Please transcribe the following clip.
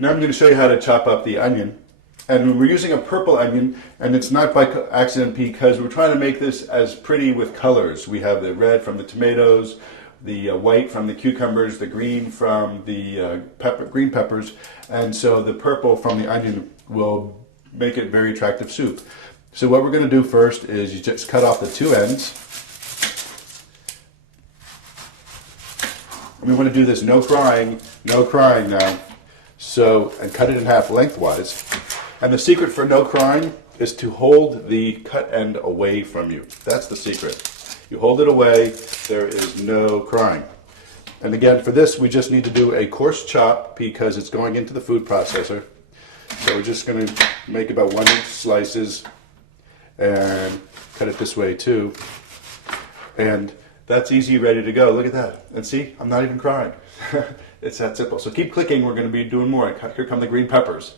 Now I'm going to show you how to chop up the onion. And we're using a purple onion, and it's not by accident because we're trying to make this as pretty with colors. We have the red from the tomatoes, the white from the cucumbers, the green from the green peppers, and so the purple from the onion will make it very attractive soup. So what we're going to do first is you just cut off the two ends. And we want to do this no crying now. So, and cut it in half lengthwise. And the secret for no crying is to hold the cut end away from you. That's the secret. You hold it away, there is no crying. And again, for this, we just need to do a coarse chop because it's going into the food processor. So we're just going to make about 1-inch slices and cut it this way too. And that's easy, ready to go. Look at that. And see, I'm not even crying. It's that simple. So keep clicking, we're going to be doing more. Here come the green peppers.